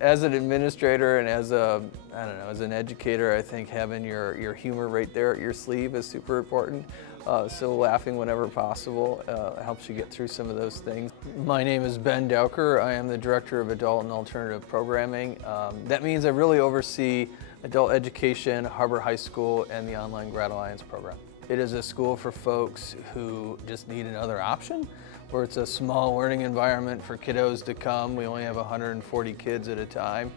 As an administrator and as as an educator, I think having your humor right there at your sleeve is super important. So laughing whenever possible helps you get through some of those things. My name is Ben Dowker. I am the Director of Adult and Alternative Programming. That means I really oversee adult education, Harbor High School, and the Online Grad Alliance program. It is a school for folks who just need another option, where it's a small learning environment for kiddos to come. We only have 140 kids at a time,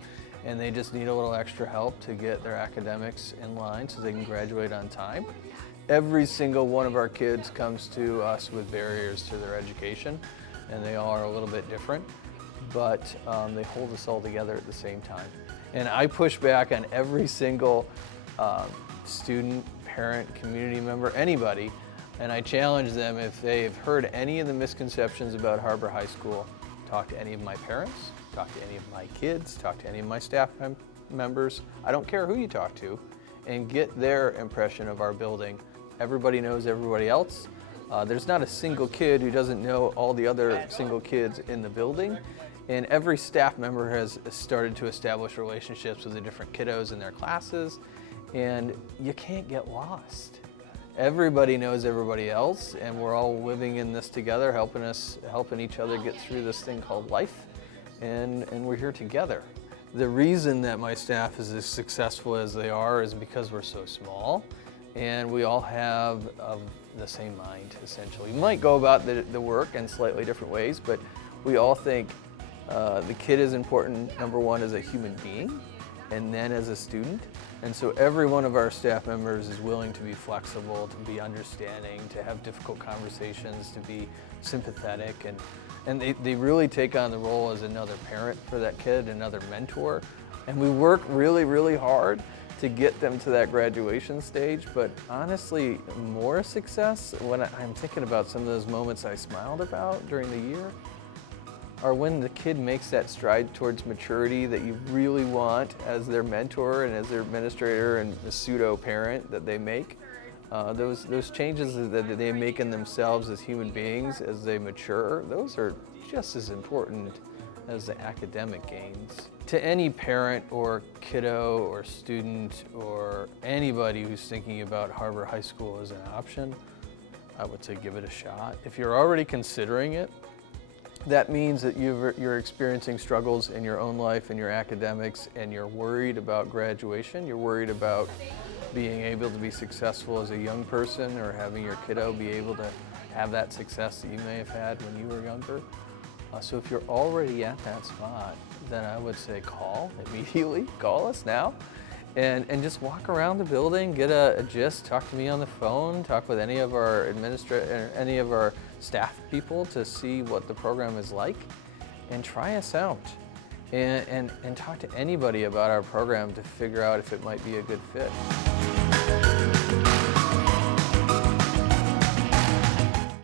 and they just need a little extra help to get their academics in line so they can graduate on time. Every single one of our kids comes to us with barriers to their education, and they all are a little bit different, but they hold us all together at the same time. And I push back on every single student, parent, community member, anybody, and I challenge them, if they've heard any of the misconceptions about Harbor High School, talk to any of my parents, talk to any of my kids, talk to any of my staff members. I don't care who you talk to, and get their impression of our building. Everybody knows everybody else. There's not a single kid who doesn't know all the other single kids in the building. And every staff member has started to establish relationships with the different kiddos in their classes, and you can't get lost. Everybody knows everybody else, and we're all living in this together, helping each other get through this thing called life, and we're here together. The reason that my staff is as successful as they are is because we're so small, and we all have the same mind, essentially. We might go about the work in slightly different ways, but we all think the kid is important, number one, as a human being, and then as a student. And so every one of our staff members is willing to be flexible, to be understanding, to have difficult conversations, to be sympathetic, and they really take on the role as another parent for that kid, another mentor. And we work really, really hard to get them to that graduation stage, but honestly, more success, when I'm thinking about some of those moments I smiled about during the year, are when the kid makes that stride towards maturity that you really want as their mentor and as their administrator and the pseudo-parent that they make. Those changes that they make in themselves as human beings as they mature, those are just as important as the academic gains. To any parent or kiddo or student or anybody who's thinking about Harbor High School as an option, I would say give it a shot. If you're already considering it, that means that you're experiencing struggles in your own life and your academics, and you're worried about graduation. You're worried about being able to be successful as a young person, or having your kiddo be able to have that success that you may have had when you were younger. So if you're already at that spot, then I would say call immediately. Call us now. And just walk around the building, get a gist, talk to me on the phone, talk with any of our any of our staff people to see what the program is like, and try us out. And talk to anybody about our program to figure out if it might be a good fit.